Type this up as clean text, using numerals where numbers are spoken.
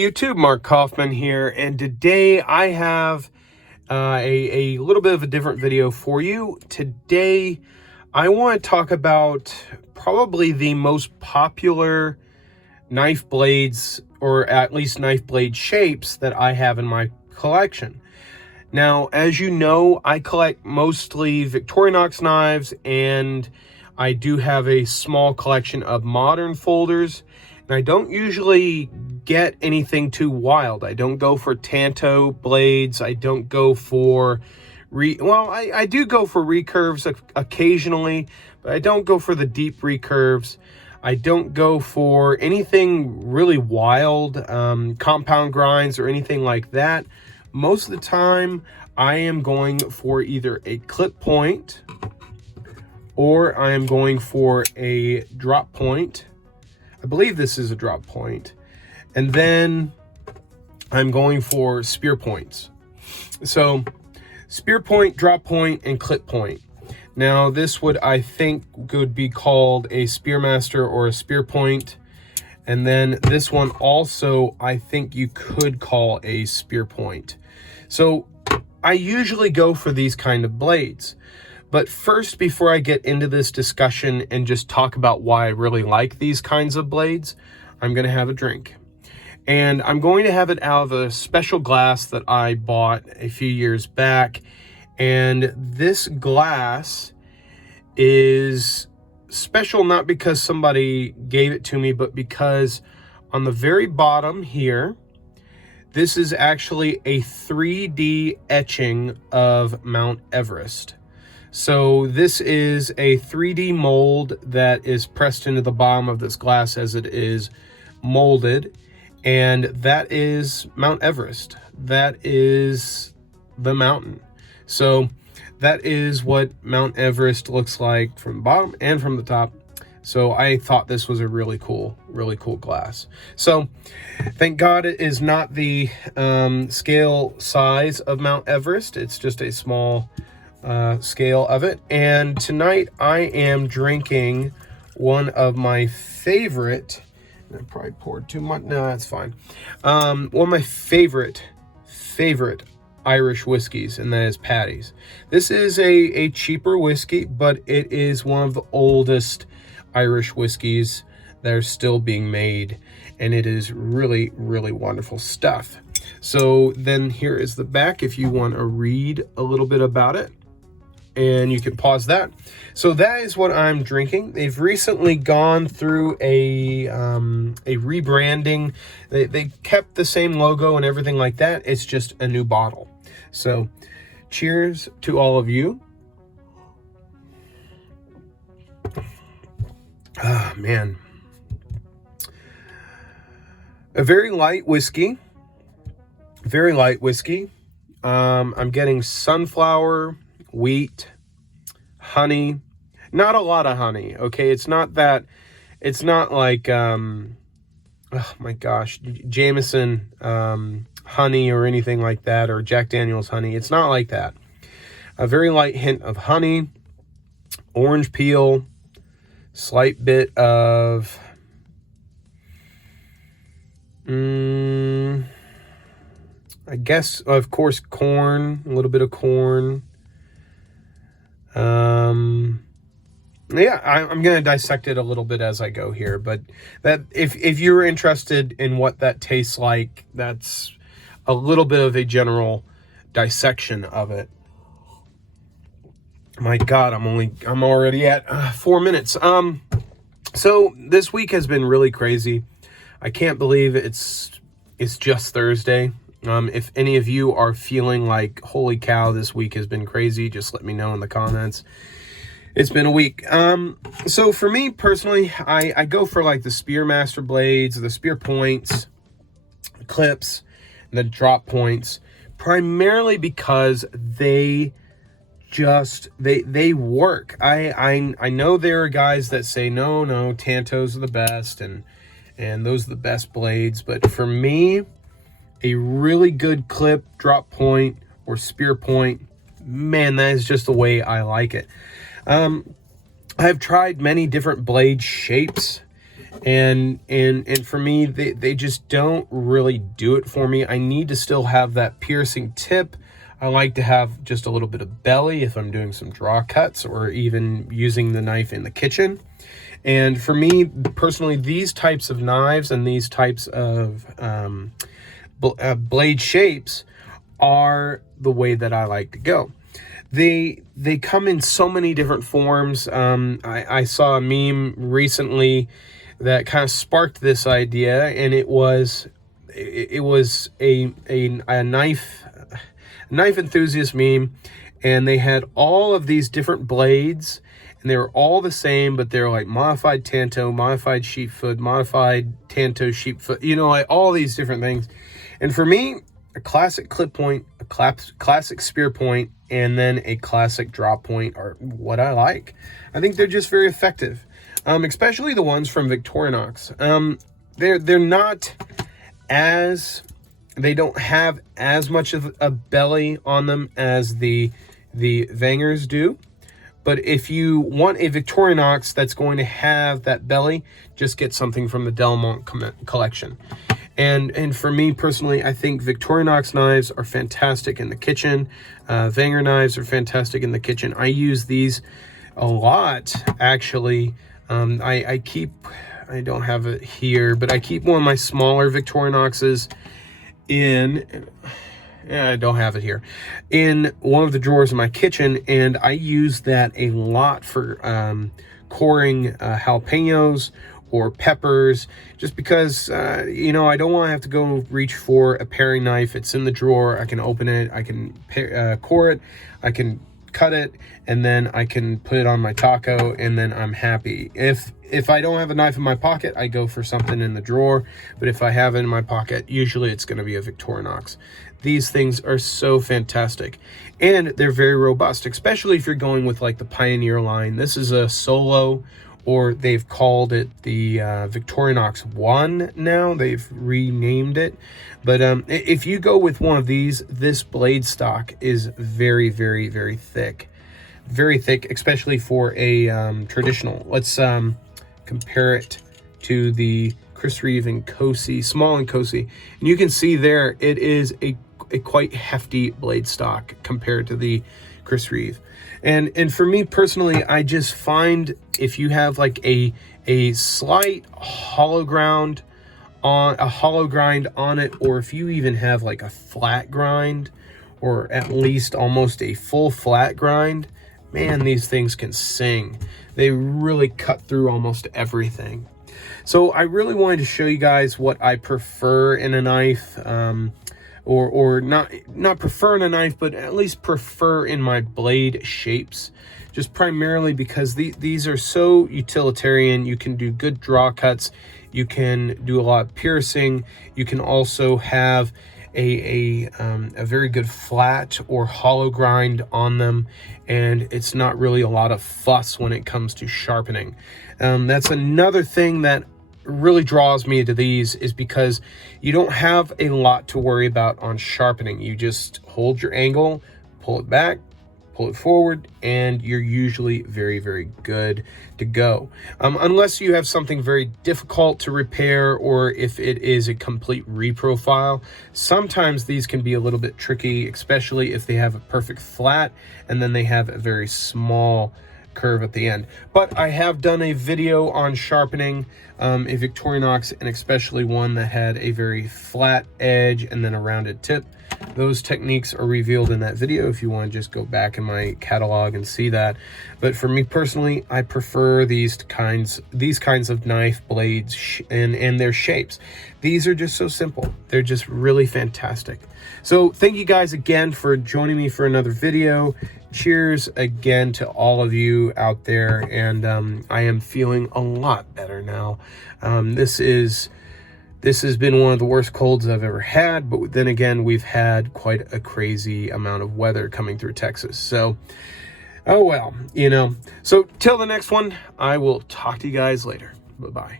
YouTube, Mark Kaufman here, and today I have a little bit of a different video for you. Today I want to talk about probably the most popular knife blades, or at least knife blade shapes, that I have in my collection. Now, as you know, I collect mostly Victorinox knives, and I do have a small collection of modern folders. And I don't usually get anything too wild. I don't go for tanto blades. I don't go for I do go for recurves occasionally, but I don't go for the deep recurves. I don't go for anything really wild, compound grinds or anything like that. Most of the time, I am going for either a clip point or I am going for a drop point. I believe this is a drop point. And then I'm going for spear points. So spear point, drop point, and clip point. Now this would, I think, would be called a Spearmaster or a spear point. And then this one also, I think you could call a spear point. So I usually go for these kind of blades. But first, before I get into this discussion and just talk about why I really like these kinds of blades, I'm going to have a drink. And I'm going to have it out of a special glass that I bought a few years back. And this glass is special not because somebody gave it to me, but because on the very bottom here, this is actually a 3D etching of Mount Everest. So this is a 3D mold that is pressed into the bottom of this glass as it is molded. And that is Mount Everest. That is the mountain. So that is what Mount Everest looks like from the bottom and from the top. So I thought this was a really cool glass. So thank God it is not the scale size of Mount Everest. It's just a small scale of it. And tonight I am drinking one of my favorite, I probably poured too much. No, that's fine. One of my favorite Irish whiskeys, and that is Paddy's. This is a cheaper whiskey, but it is one of the oldest Irish whiskeys that are still being made, and it is really wonderful stuff. So then here is the back if you want to read a little bit about it, and you can pause that. So that is what I'm drinking. They've recently gone through a rebranding. They kept the same logo and everything like that. It's just a new bottle. So cheers to all of you. Ah, man. A very light whiskey. Very light whiskey. I'm getting sunflower, wheat, honey. Not a lot of honey, okay? It's not that, it's not like, oh my gosh, Jameson honey or anything like that, or Jack Daniel's honey. It's not like that. A very light hint of honey, orange peel, slight bit of, I guess, of course, corn, a little bit of corn. Yeah, I'm going to dissect it a little bit as I go here, but that if you're interested in what that tastes like, that's a little bit of a general dissection of it. My God, I'm already at 4 minutes. So this week has been really crazy. I can't believe it's just Thursday. If any of you are feeling like, holy cow, this week has been crazy, just let me know in the comments. It's been a week. So for me personally, I go for like the Spearmaster blades, the spear points, clips, and the drop points, primarily because they work. I know there are guys that say no, Tantos are the best, and those are the best blades, but for me, a really good clip, drop point, or spear point, man, that is just the way I like it. I've tried many different blade shapes, And for me, they just don't really do it for me. I need to still have that piercing tip. I like to have just a little bit of belly if I'm doing some draw cuts or even using the knife in the kitchen. And for me personally, these types of knives and these types of blade shapes are the way that I like to go. They come in so many different forms. I saw a meme recently that kind of sparked this idea, and it was a knife enthusiast meme, and they had all of these different blades, and they were all the same, but they're like modified tanto, modified sheepfoot, modified tanto sheepfoot, you know, like all these different things. And for me, a classic clip point, a classic spear point, and then a classic drop point are what I like. I think they're just very effective, especially the ones from Victorinox. They're not as, they don't have as much of a belly on them as the Wengers do. But if you want a Victorinox that's going to have that belly, just get something from the Delmont collection. And for me personally, I think Victorinox knives are fantastic in the kitchen. Wenger knives are fantastic in the kitchen. I use these a lot, actually. I don't have it here, but I keep one of my smaller Victorinoxes in... Yeah, I don't have it here, in one of the drawers in my kitchen, and I use that a lot for coring jalapenos or peppers, just because you know, I don't want to have to go reach for a paring knife. It's in the drawer. I can open it, I can core it, I can cut it, and then I can put it on my taco, and then I'm happy. If I don't have a knife in my pocket, I go for something in the drawer, but if I have it in my pocket, usually it's going to be a Victorinox. These things are so fantastic, and they're very robust, especially if you're going with like the Pioneer line. This is a Solo, or they've called it the Victorinox 1 now. They've renamed it. But if you go with one of these, this blade stock is very, very, very thick. Very thick, especially for a traditional. Let's compare it to the Chris Reeve and Cosi, Small and Cosi. And you can see there, it is a quite hefty blade stock compared to the Chris Reeve. And for me personally, I just find if you have like a slight hollow grind on it, or if you even have like a flat grind, or at least almost a full flat grind, man, these things can sing. They really cut through almost everything. So I really wanted to show you guys what I prefer in a knife, or not prefer in a knife, but at least prefer in my blade shapes, just primarily because these are so utilitarian. You can do good draw cuts, you can do a lot of piercing, you can also have a very good flat or hollow grind on them, and it's not really a lot of fuss when it comes to sharpening. That's another thing that really draws me to these, is because you don't have a lot to worry about on sharpening. You just hold your angle, pull it back, pull it forward, and you're usually very, very good to go. Unless you have something very difficult to repair, or if it is a complete reprofile. Sometimes these can be a little bit tricky, especially if they have a perfect flat and then they have a very small curve at the end. But I have done a video on sharpening a Victorinox, and especially one that had a very flat edge and then a rounded tip. Those techniques are revealed in that video if you want to just go back in my catalog and see that. But for me personally, I prefer these kinds of knife blades and their shapes. These are just so simple. They're just really fantastic. So thank you guys again for joining me for another video. Cheers again to all of you out there, and I am feeling a lot better now. This has been one of the worst colds I've ever had, but then again, we've had quite a crazy amount of weather coming through Texas. So, oh well, you know. So till the next one, I will talk to you guys later. Bye-bye.